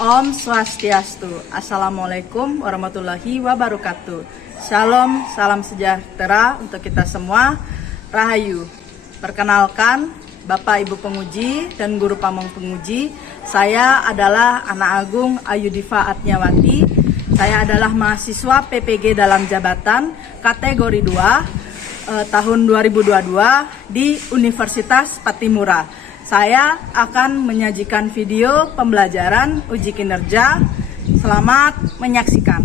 Om Swastiastu. Assalamualaikum warahmatullahi wabarakatuh. Shalom, salam sejahtera untuk kita semua. Rahayu. Perkenalkan, Bapak Ibu Penguji dan Guru Pamong Penguji. Saya adalah Anak Agung Ayudiva Atnyawati. Saya adalah mahasiswa PPG dalam jabatan kategori 2 tahun 2022 di Universitas Patimura. Saya akan menyajikan video pembelajaran uji kinerja. Selamat menyaksikan.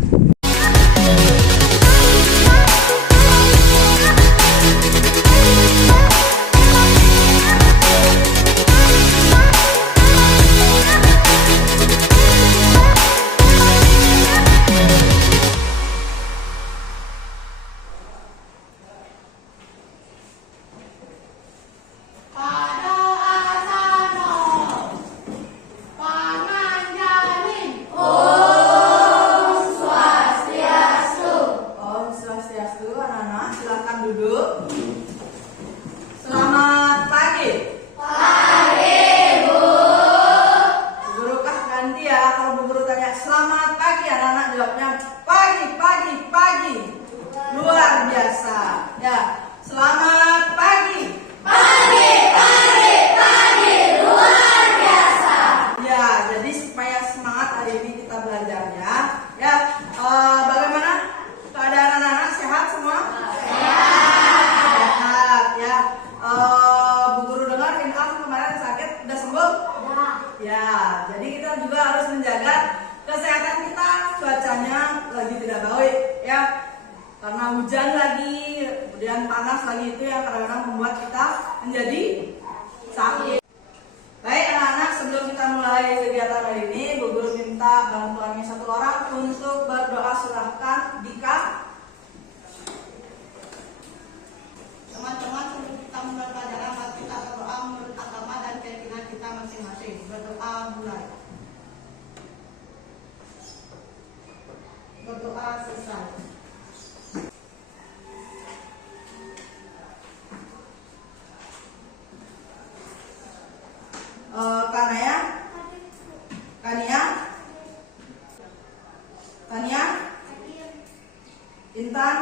Selamat pagi. Pagi, Bu. Guru kah ganti ya, kalau Bu Guru tanya selamat pagi, anak-anak jawabnya pagi, pagi, pagi. Luar biasa. Ya, selamat pagi. Pagi, pagi, pagi. Luar biasa. Ya, jadi supaya semangat hari ini kita belajarnya. Ya, bagaimana keadaan anak-anak, sehat semua? Bu Guru dengar Inam kemarin sakit, udah sembuh? Ya, jadi kita juga harus menjaga kesehatan kita. Cuacanya lagi tidak baik ya, karena hujan lagi, kemudian panas lagi, itu yang kadang-kadang membuat kita menjadi sakit. Baik anak-anak, sebelum kita mulai kegiatan hari ini, Bu Guru minta bantuannya satu orang untuk berdoa. Silahkan Dika. Teman-teman, sebelum kita mulai pelajaran, mari kita berdoa menurut agama dan keyakinan kita masing-masing. Berdoa mulai. Berdoa selesai. Kania, Intan,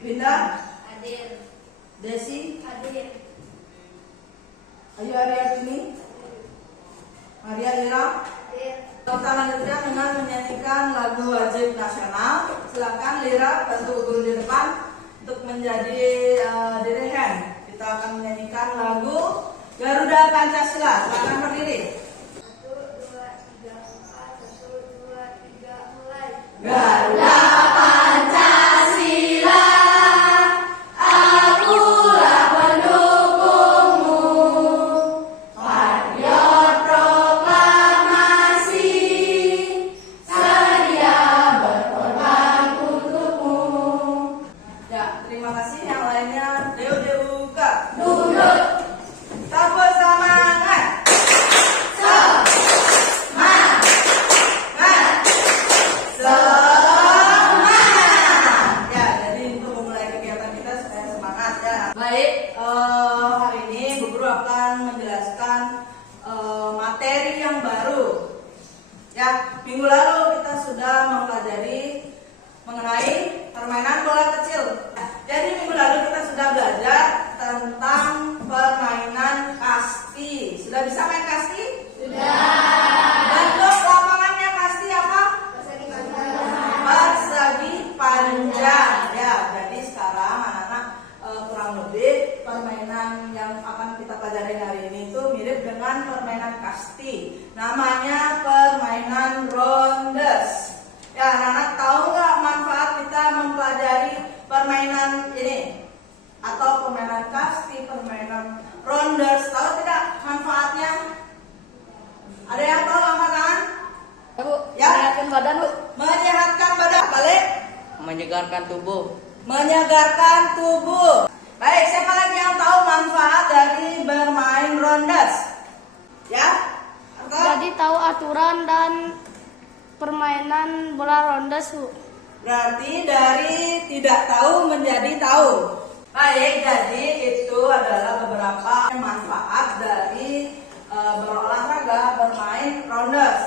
Winda, Desi, Ayu Ariadini, Maria Lira. Kita lanjutkan dengan menyanyikan lagu wajib nasional. Silakan Lira bantu guru di depan untuk menjadi dirigen. Kita akan menyanyikan lagu Garuda Pancasila. Silakan berdiri. 1, 2, 3, 4. 1, 2, 3, mulai. Garuda hari ini Bu Guru akan menjelaskan materi yang baru. Ya, minggu lalu kita sudah mempelajari mengenai permainan bola kecil. Jadi minggu lalu kita sudah belajar tentang permainan kasti. Sudah bisa main kasti? Sudah. Bentuk lapangannya kasti apa? Persegi panjang. Ya, jadi sekarang anak-anak kurang lebih permainan yang akan kita pelajari hari ini itu mirip dengan permainan kasti. Namanya permainan rondes. Ya, anak-anak tahu nggak manfaat kita mempelajari permainan ini? Atau permainan kasti, permainan rondes. Tahu tidak manfaatnya? Ada yang tahu, angkat tangan? Bu, Ya. menyehatkan badan, Bu. Menyehatkan badan. Balik. Menyegarkan tubuh. Menyegarkan tubuh. Baik, siapa lagi yang tahu manfaat dari bermain rondes? Ya? Atau? Jadi tahu aturan dan permainan bola rondes, Bu. Berarti dari tidak tahu menjadi tahu. Baik, jadi itu adalah beberapa manfaat dari berolahraga, bermain rondes.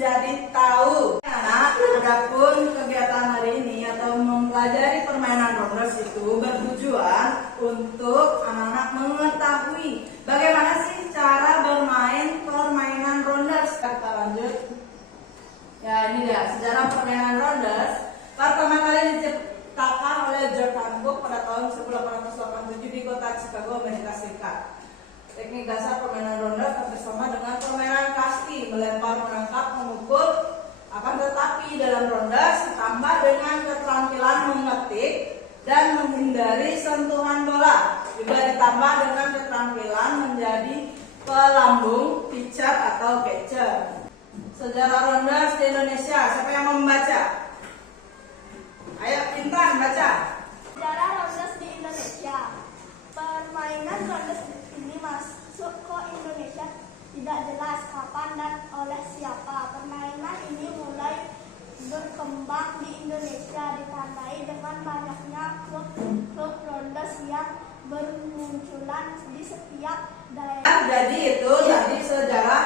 menjadi tahu. Anak, adapun kegiatan hari ini atau mempelajari permainan rounders itu bertujuan untuk anak-anak mengetahui bagaimana sih cara bermain permainan rounders. Kita lanjut. Ya, ini dia sejarah permainan rounders. Pertama kali diciptakan oleh George Hancock pada tahun 1887 di kota Chicago, Amerika Serikat. Teknik dasar permainan rounders hampir sama dengan permainan kasti, melempar, menangkap, memukul. Akan tetapi dalam rounders ditambah dengan keterampilan mengetik dan menghindari sentuhan bola. Juga ditambah dengan keterampilan menjadi pelambung, pitcher atau catcher. Sejarah rounders di Indonesia, siapa yang mau membaca? Ayo, Intan baca. Sejarah rounders di Indonesia. Permainan rounders ini masuk ke Indonesia tidak jelas kapan dan oleh siapa. Permainan ini mulai berkembang di Indonesia ditandai dengan banyaknya klub rounders yang bermunculan di setiap daerah. Jadi itu tadi sejarah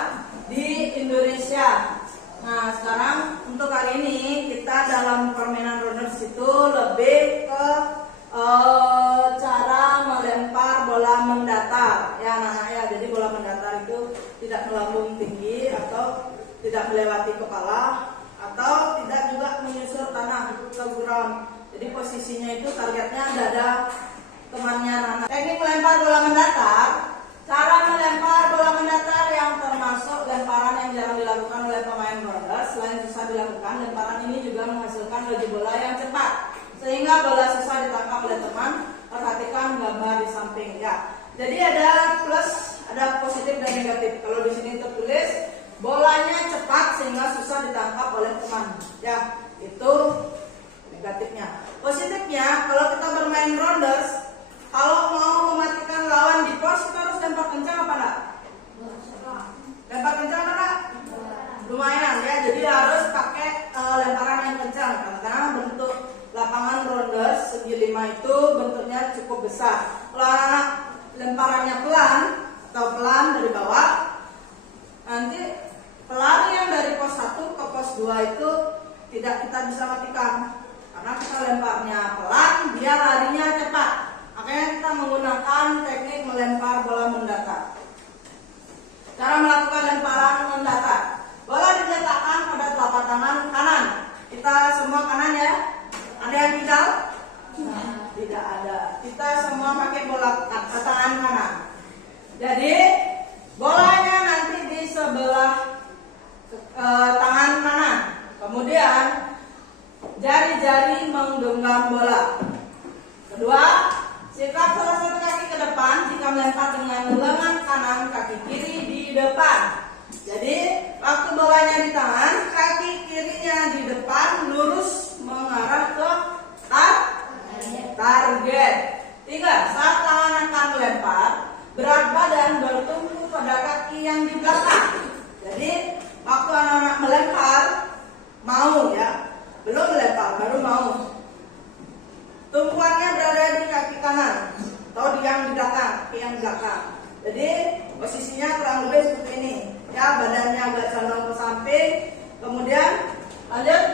di Indonesia. Nah, sekarang untuk kali ini kita dalam permainan rounders itu lebih ke cara melempar bola mendatar ya anak-anak ya. Jadi bola mendatar itu tidak melambung tinggi atau tidak melewati kepala atau tidak juga menyusur tanah ke ground. Jadi posisinya itu targetnya dada temannya anak. Teknik melempar bola mendatar, cara melempar bola mendatar yang termasuk lemparan yang jarang dilakukan oleh pemain rounders. Selain susah dilakukan, lemparan ini juga menghasilkan laju bola yang cepat sehingga bola susah ditangkap oleh teman. Perhatikan gambar di samping ya. Jadi ada plus, ada positif dan negatif. Kalau di sini tertulis bolanya cepat sehingga susah ditangkap oleh teman. Ya, itu negatifnya. Positifnya, kalau kita bermain rounders, kalau mau mematikan lawan di pos, kita harus lempar kencang apa enggak? Lempar kencang apa enggak? Lumayan ya. Jadi harus pakai lemparan yang kencang karena bentuk lapangan rounders segi 5 itu bentuknya cukup besar. Kalau anak lemparannya pelan atau pelan dari bawah, nanti pelari yang dari pos 1 ke pos 2 itu tidak kita bisa matikan karena kita lemparnya pelan, dia larinya cepat. Makanya kita menggunakan teknik melempar bola mendatar. Cara melakukan lemparan mendatar, bola diletakkan pada telapak tangan kanan. Kita semua kanan ya. Ada yang tidak? Tidak ada. Kita semua pakai bola tangan kanan. Jadi bolanya nanti di sebelah tangan kanan. Kemudian jari-jari menggenggam bola. Kedua, sikap salah satu kaki ke depan jika melempar dengan lengan kanan, kaki kiri di depan. Jadi waktu bolanya di tangan, kaki kirinya di depan lurus mengarah ke target. 3. Saat tangan akan melempar, berat badan bertumpu pada kaki yang di belakang. Jadi waktu anak-anak melempar, mau ya, belum melempar, baru mau. Tumpuannya berada di kaki kanan atau di yang di belakang, kaki yang di belakang. Jadi posisinya kurang lebih seperti ini. Ya, badannya agak condong ke samping. Kemudian lanjut.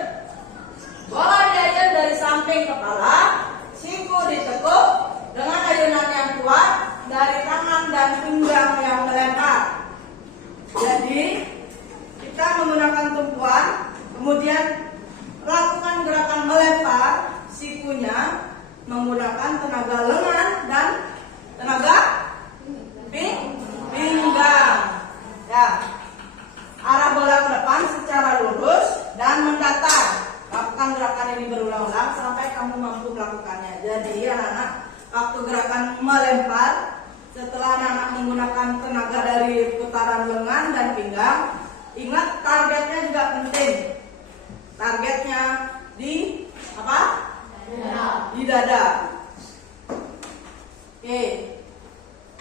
Bola diayun dari samping kepala, siku ditekuk dengan ayunan yang kuat dari tangan dan pinggang yang melempar. Jadi kita menggunakan tumpuan, kemudian lakukan gerakan melempar sikunya menggunakan tenaga lengan dan tenaga pinggang. Ya, arah bola ke depan secara lurus dan mendatar. Lakukan gerakan ini berulang-ulang sampai kamu mampu melakukannya. Jadi anak-anak, waktu gerakan melempar, setelah anak-anak menggunakan tenaga dari putaran lengan dan pinggang, ingat targetnya juga penting. Targetnya di apa? Di dada. Oke.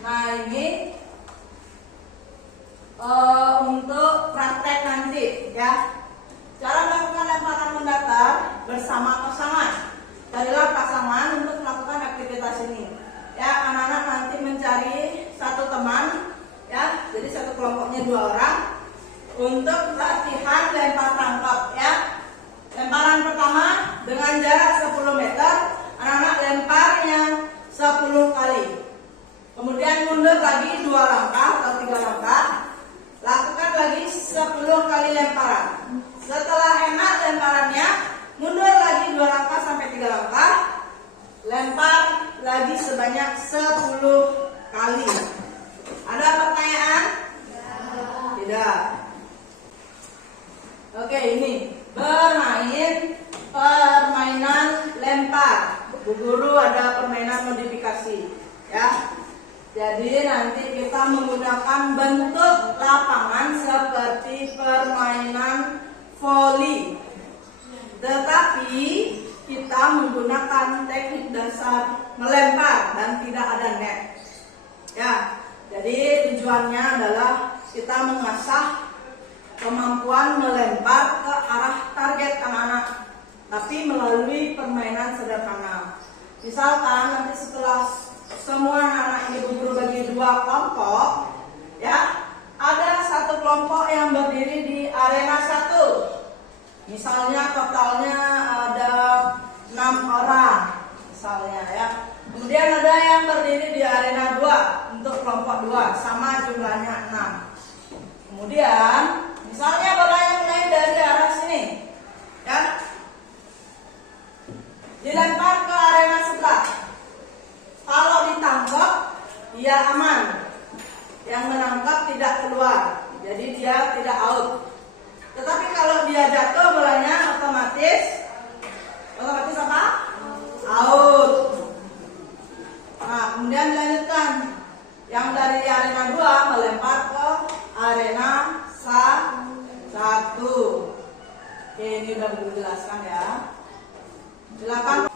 Nah ini untuk praktek nanti ya. Cara melakukan lemparan mendatar bersama pasangan. Carilah pasangan untuk melakukan aktivitas ini. Ya, anak-anak nanti mencari satu teman, ya. Jadi satu kelompoknya 2 orang untuk latihan lempar tangkap ya. Lemparan pertama dengan jarak 10 meter, anak-anak lemparnya 10 kali. Kemudian mundur lagi 2 langkah atau 3 langkah. Lakukan lagi 10 kali lemparan. Setelah enak lemparannya, mundur lagi 2 langkah sampai 3 langkah. Lempar lagi sebanyak 10 kali. Ada pertanyaan? Tidak. Oke, ini bermain permainan lempar. Bu Guru ada permainan modifikasi ya. Jadi nanti kita menggunakan bentuk lapangan seperti permainan voli. Tetapi kita menggunakan teknik dasar melempar dan tidak ada net. Ya. Jadi tujuannya adalah kita mengasah kemampuan melempar ke arah target anak-anak, tapi melalui permainan sederhana. Misalkan nanti setelah semua anak-anak ini Bu Guru bagi 2 kelompok, ya, ada satu kelompok yang berdiri di arena 1. Misalnya totalnya ada 6 orang, misalnya ya. Kemudian ada yang berdiri di arena 2 untuk kelompok 2, sama jumlahnya 6. Kemudian misalnya bolanya mulai dari arah sini, ya, dilempar ke arena sebelah. Kalau ditangkap, dia aman. Yang menangkap tidak keluar, jadi dia tidak out. Tetapi kalau dia jatuh, bolanya otomatis apa? Out. Nah, kemudian dilanjutkan. Yang dari arena 2 melempar ke arena 1. Oke, ini udah dijelaskan ya. Silakan.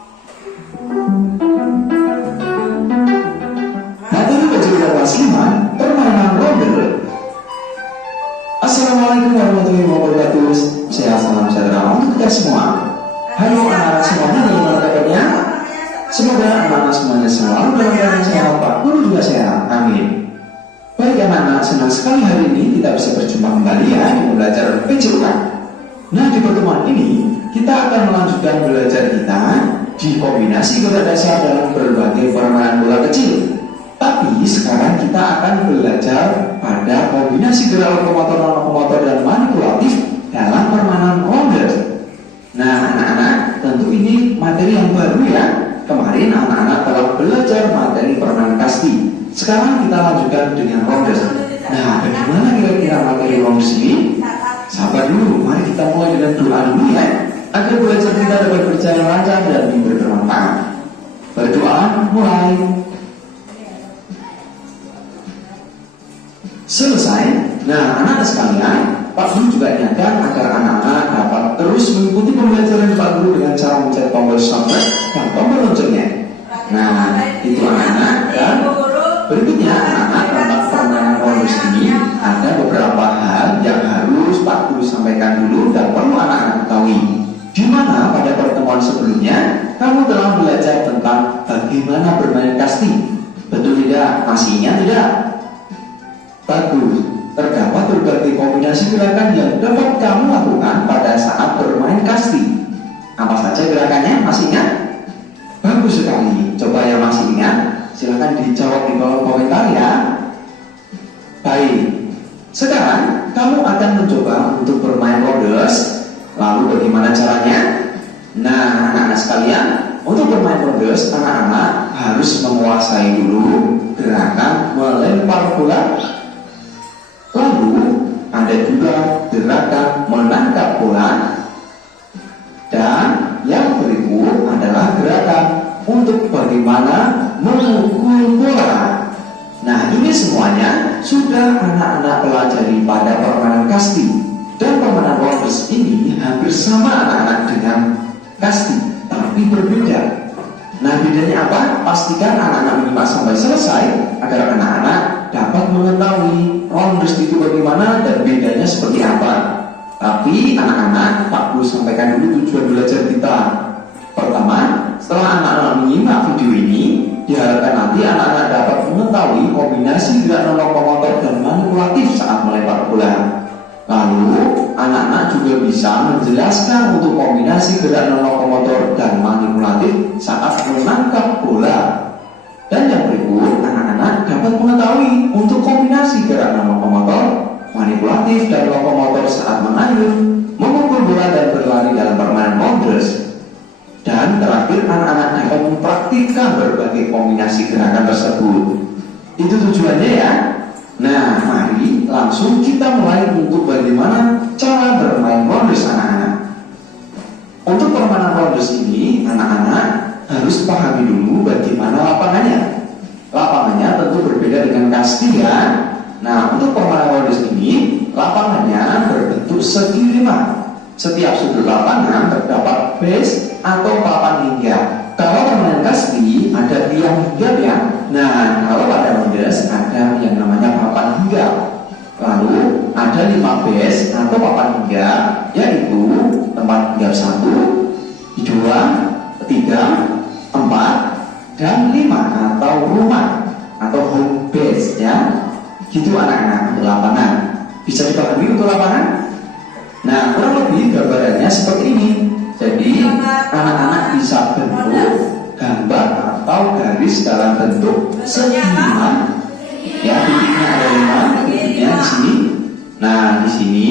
Materi pelajaran kelas 5, permainan roller. Assalamualaikum warahmatullahi wabarakatuh. Saya salam sejahtera untuk kita semua. Halo anak-anak semuanya, bagaimana kabarnya? Semoga anak-anak semuanya selalu dalam keadaan sehat, Pak Guru juga sehat. Amin. Baik anak-anak, senang sekali hari ini kita bisa berjumpa kembali ya di belajar PJUK. Nah, di pertemuan ini kita akan melanjutkan belajar kita di kombinasi gerak dasar dalam berbagai permainan bola kecil. Tapi sekarang kita akan belajar pada kombinasi gerak lokomotor, non-lokomotor dan manipulatif dalam permainan roller. Nah, anak-anak, tentu ini materi yang baru ya. Kemarin anak-anak telah belajar materi permainan kasti. Sekarang kita lanjutkan dengan roller. Nah, bagaimana kira-kira materi roller ini? Sabar dulu, mari kita mulai dengan doa dulu ya, agar belajar kita dapat berjalan lancar dan bermanfaat. Berdoa, mulai. Selesai. Nah, anak-anak sekalian, Pak Guru juga ingatkan agar anak-anak dapat terus mengikuti pembelajaran Pak Guru dengan cara mencet tombol subscribe dan tombol loncengnya. Nah, itu anak-anak. Dan berikutnya anak-anak tentang permainan roller ini ada beberapa hal yang harus Pak Guru sampaikan dulu dan perlu anak-anak ketahui. Di mana pada pertemuan sebelumnya kamu telah belajar tentang bagaimana bermain kasti. Betul tidak? Masih ingat tidak? Bagus. Terdapat berbagai kombinasi gerakan yang dapat kamu lakukan pada saat bermain kasti. Apa saja gerakannya? Masih ingat? Bagus sekali. Coba yang masih ingat, silahkan dijawab di kolom komentar ya. Baik. Sekarang kamu akan mencoba untuk bermain rollers. Lalu bagaimana caranya? Nah, anak-anak sekalian, untuk bermain rollers, anak-anak harus menguasai dulu gerakan melempar bola. Lalu ada juga gerakan menangkap bola. Dan yang berikut adalah gerakan untuk bagaimana memukul bola. Nah, ini semuanya sudah anak-anak pelajari pada permainan kasti. Dan permainan rollers ini hampir sama anak-anak dengan kasti, tapi berbeda. Nah, bedanya apa? Pastikan anak-anak menyimak sampai selesai agar anak-anak dapat mengetahui rollers itu bagaimana dan bedanya seperti apa. Tapi anak-anak, Pak Guru sampaikan dulu tujuan belajar kita. Pertama, setelah anak-anak menyimak video ini, diharapkan nanti anak-anak dapat mengetahui kombinasi gerak non-lokomotor dan manipulatif saat melempar bola. Lalu, anak-anak juga bisa menjelaskan untuk kombinasi gerak non lokomotor dan manipulatif saat menangkap bola. Dan yang berikut, anak-anak dapat mengetahui untuk kombinasi gerak non lokomotor, manipulatif, dan lokomotor saat mengayuh, memukul bola dan berlari dalam permainan rounders. Dan terakhir, anak-anak dapat mempraktikkan berbagai kombinasi gerakan tersebut. Itu tujuannya ya. Nah, mari langsung kita mulai untuk bagaimana cara bermain rounders anak-anak. Untuk permainan rounders ini, anak-anak harus pahami dulu bagaimana lapangannya. Lapangannya tentu berbeda dengan kasti ya. Nah, untuk permainan rounders ini, lapangannya berbentuk segi 5. Setiap sudut lapangan terdapat base atau papan hinggap. Kalau permainan kasti ada tiang hinggap ya. Nah, kalau pada rounders ada yang namanya papan hinggap. Lalu ada 5 base atau papan hinggap, yaitu tempat hinggap 1, 2, 3, 4, dan 5 atau rumah atau home base ya. Gitu anak-anak untuk lapangan. Bisa dipahami untuk lapangan? Nah, kurang lebih gambarannya seperti ini. Jadi, anak-anak bisa bentuk gambar atau garis dalam bentuk segi 5. Ya, titiknya ada 5, titiknya di sini. Nah, di sini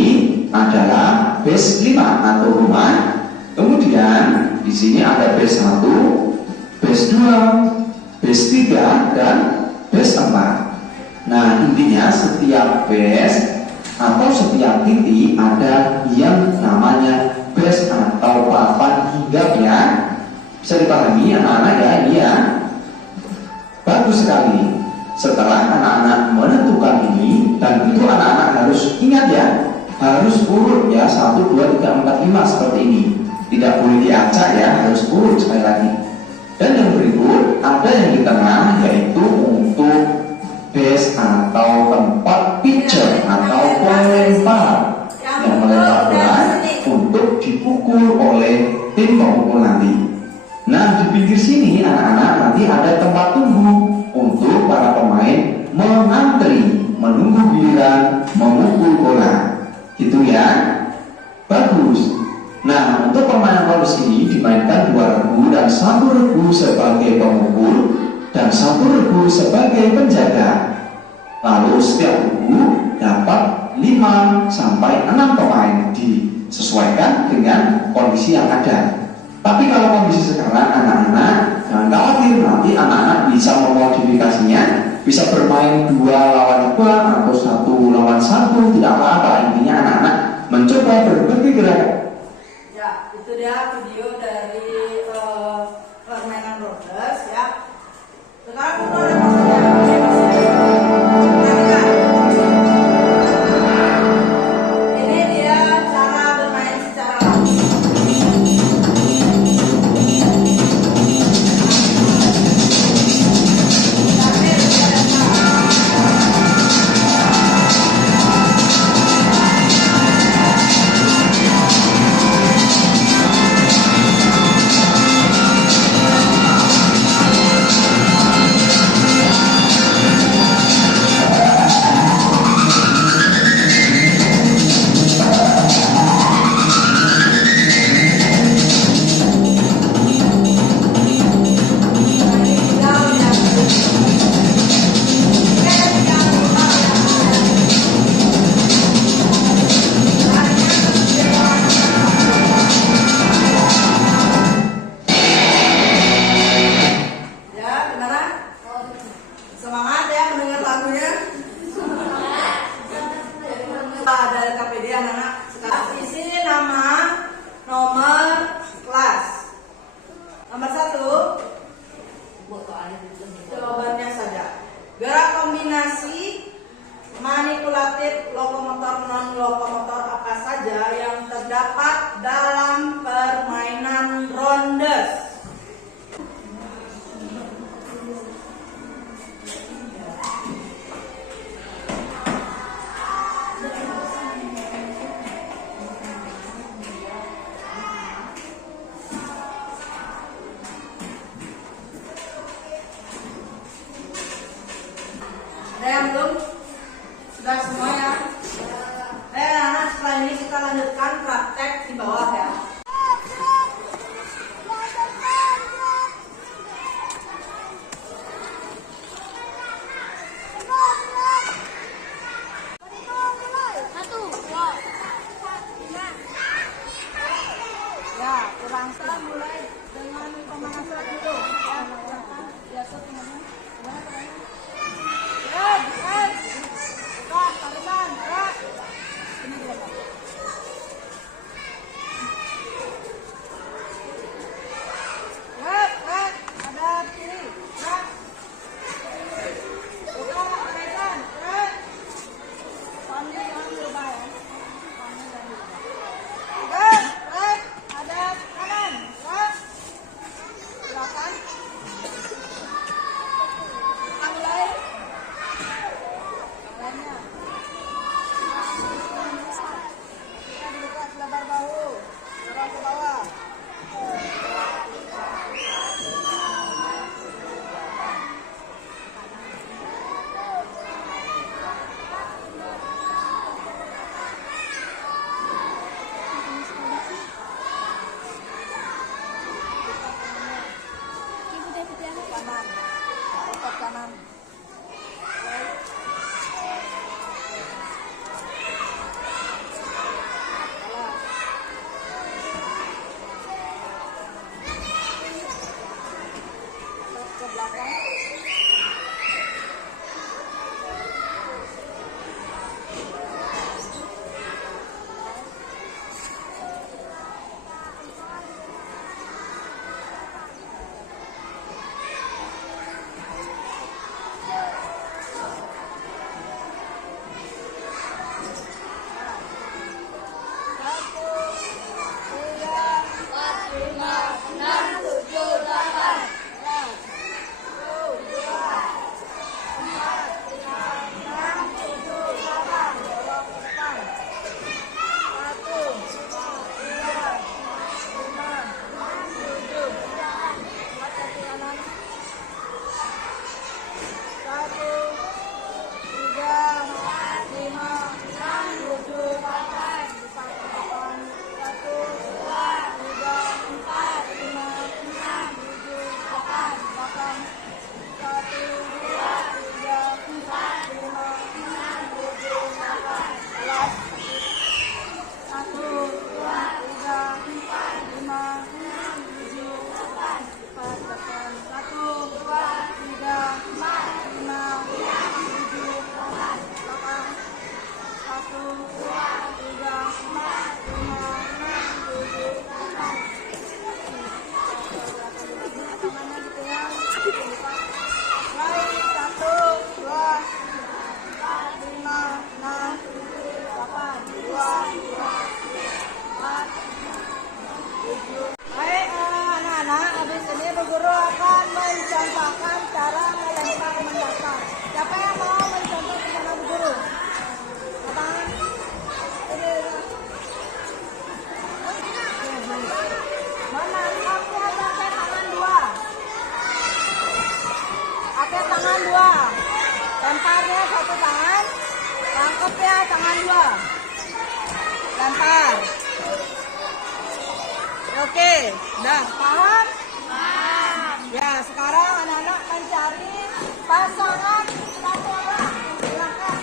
adalah base 5 atau rumah. Kemudian di sini ada base 1, base 2, base 3, dan base 4. Nah, intinya setiap base atau setiap titik ada yang namanya base atau papan hinggap ya. Bisa dipahami anak-anak ya, ini ya. Bagus sekali. Setelah anak-anak menentukan ini, dan itu anak-anak harus ingat ya, harus urut ya, 1, 2, 3, 4, 5 seperti ini. Tidak boleh diacak ya, harus urut sekali lagi. Dan yang berikut ada yang di tengah, yaitu untuk base atau tempat pitcher atau pelempar yang melempar bola untuk dipukul oleh tim pemukul nanti. Nah, di pinggir sini anak-anak nanti ada tempat tunggu untuk para pemain mengantri menunggu giliran memukul bola. Gitu ya. Bagus. Nah, untuk permainan rounders ini dimainkan 2 regu dan 1 regu sebagai pemukul dan 1 regu sebagai penjaga. Lalu setiap regu dapat 5 sampai 6 pemain, disesuaikan dengan kondisi yang ada. Tapi kalau kondisi sekarang anak-anak jangan khawatir, nanti anak-anak bisa memodifikasinya, bisa bermain 2 lawan 2 atau 1 lawan 1, tidak apa-apa. Intinya anak-anak mencoba berbagai gerakan. Ya, itu dia video dari permainan rounders ya. Sekarang kita lihat ini dia cara bermain secara langsung. Semangat ya mendengar lagunya. Dari KPD anak-anak sekarang isi nama, nomor, kelas. Nomor 1 jawabannya saja. Gerak kombinasi manipulatif lokomotor non lokomotor apa saja yang terdapat dalam permainan rounders? Ada yang belum? Sudah semua ya? Anak kita lanjutkan praktek di bawah ya. Ya, kurang setelah mulai dengan pemanasan dulu. Ya, biasa temannya. Kak, tarikan, kak. Ini dia, Kak. Ada kiri, kak. Buka, tarikan, kak. Tangan jangan berubah ya. Tangan jangan berubah. Ada kanan, kak. Silakan. Kita mulai. Tangannya. Kita dibuka selebar bahu. Dorong ke bawah. Kanan. Otot kanan. Ke belakang. Baik, anak-anak, habis ini Bu Guru akan mencontohkan cara melempar mendatar. Siapa yang mau mencontoh bersama Bu Guru? Abang, ini. Mana? Pakai tangan dua. Pakai tangan dua. Lemparnya satu tangan, tangkapnya tangan dua. Lempar. Oke, udah paham? Paham. Ya, sekarang anak-anak mencari pasangan satu orang. Silakan.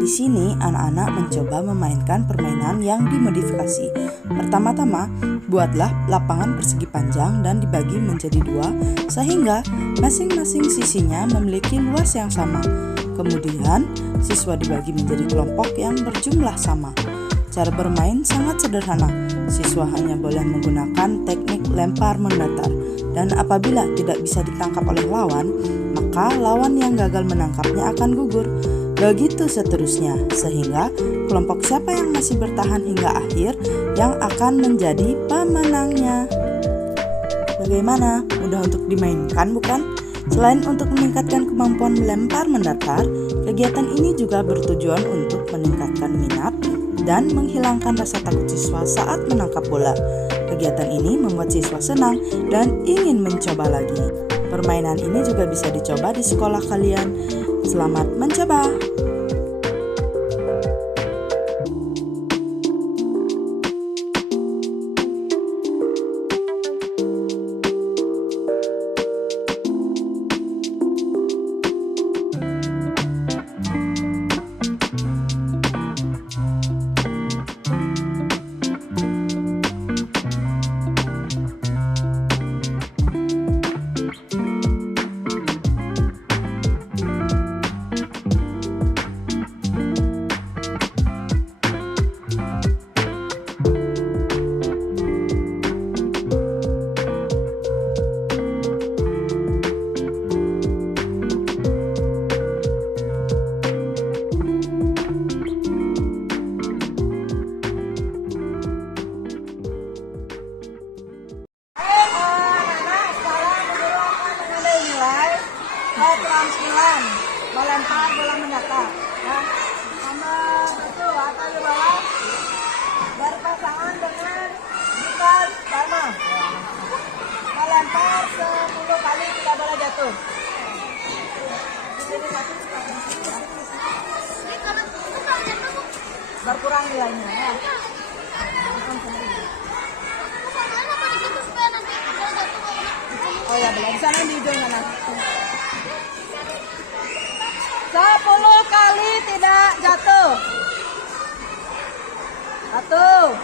Di sini anak-anak mencoba memainkan permainan yang dimodifikasi. Pertama-tama, buatlah lapangan persegi panjang dan dibagi menjadi 2 sehingga masing-masing sisinya memiliki luas yang sama. Kemudian, siswa dibagi menjadi kelompok yang berjumlah sama. Cara bermain sangat sederhana. Siswa hanya boleh menggunakan teknik lempar mendatar, dan apabila tidak bisa ditangkap oleh lawan, maka lawan yang gagal menangkapnya akan gugur. Begitu seterusnya, sehingga kelompok siapa yang masih bertahan hingga akhir yang akan menjadi pemenangnya. Bagaimana? Mudah untuk dimainkan, bukan? Selain untuk meningkatkan kemampuan melempar mendatar, kegiatan ini juga bertujuan untuk meningkatkan minat dan menghilangkan rasa takut siswa saat menangkap bola. Kegiatan ini membuat siswa senang dan ingin mencoba lagi. Permainan ini juga bisa dicoba di sekolah kalian. Selamat mencoba! Keterampilan melempar bola mendatar. Nah, nomor 1 atau di bawah berpasangan dengan Lukas Dharma. Melempar 10 kali tidak boleh jatuh. Berkurang nilainya ya. Oh ya, belum. Di sana di ujung sana. 10 kali tidak jatuh. 1,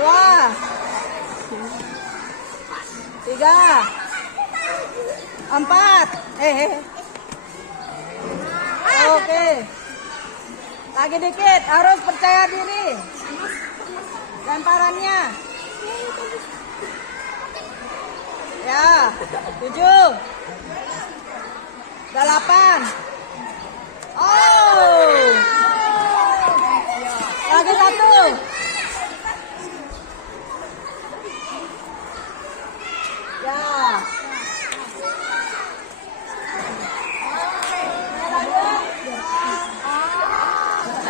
2, 3, 4. Oke. Lagi dikit, harus percaya diri. Lemparannya. Ya, 7, 8. Oh. Lagi 1. Ya.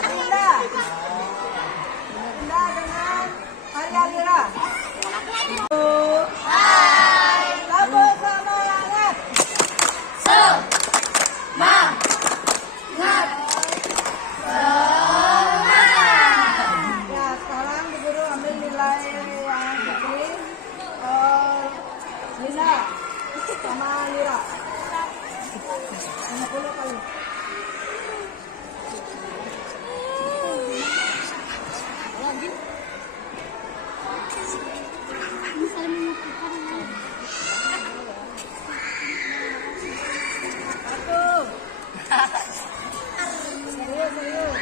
Pindah. Pindah dengan Maria Lira. Sama Lira 50 kali. Lagi. Serius.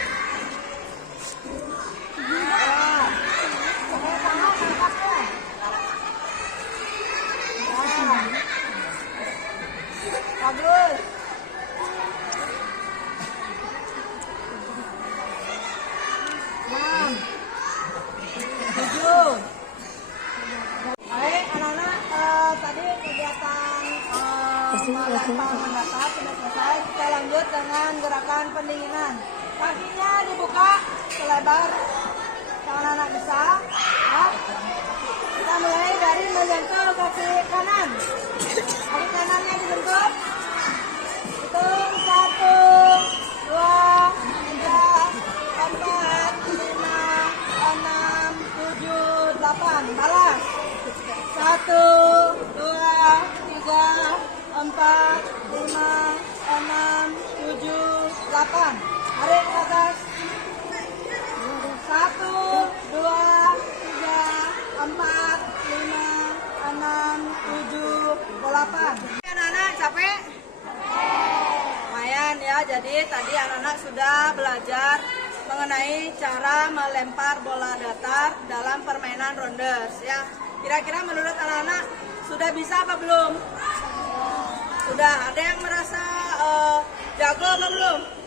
Bagus. Enam. 7. Baik anak-anak, tadi kegiatan melempar mendatar sudah selesai. Kita lanjut dengan gerakan pendinginan. Kakinya dibuka selebar yang anak-anak bisa. Kita mulai dari menyentuh kaki kanan. Kaki kanannya dibentuk. Hitung 1, 2, 3, 4, 5, 6, 7, 8. Balas. 1, 2, 3, 4, 5, 6, 7, 8. 8. Mari ke atas. 1, 2, 3, 4, 5, 6, 7, 8. Anak-anak capek? Lumayan ya, jadi tadi anak-anak sudah belajar mengenai cara melempar bola datar dalam permainan rounders ya. Kira-kira menurut anak-anak sudah bisa apa belum? Sudah. Ada yang merasa jago apa belum?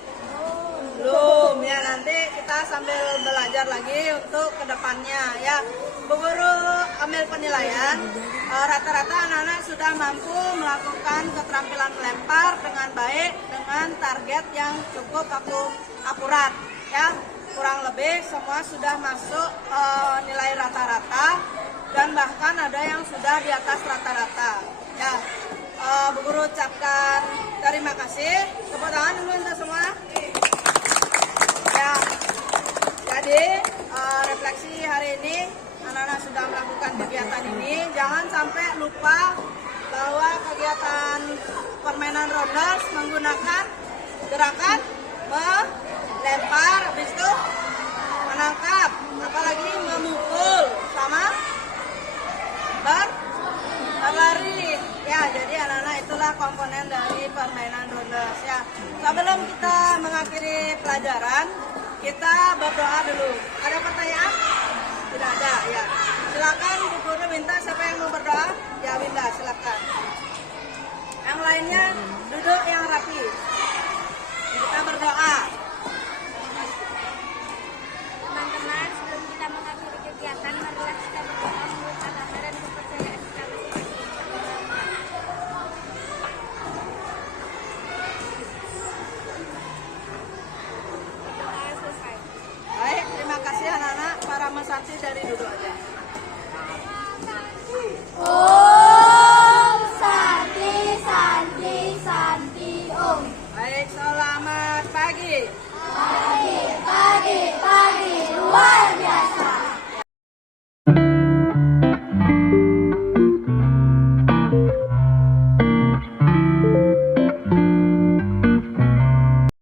Belum ya, nanti kita sambil belajar lagi untuk kedepannya ya. Bu Guru ambil penilaian, rata-rata anak-anak sudah mampu melakukan keterampilan melempar dengan baik dengan target yang cukup akurat ya. Kurang lebih semua sudah masuk nilai rata-rata dan bahkan ada yang sudah di atas rata-rata ya. Bu Guru ucapkan terima kasih. Tepuk tangan dulu untuk semua. Ya, jadi refleksi hari ini anak-anak sudah melakukan kegiatan ini. Jangan sampai lupa bahwa kegiatan permainan rounders menggunakan gerakan melempar, habis itu menangkap, apalagi memukul sama berlari. Ya, jadi anak-anak itulah komponen dari permainan rounders ya. Sebelum kita mengakhiri pelajaran, kita berdoa dulu. Ada pertanyaan? Tidak ada ya. Silakan Bu Guru minta siapa yang mau berdoa? Ya Winda, silakan. Yang lainnya duduk yang rapi.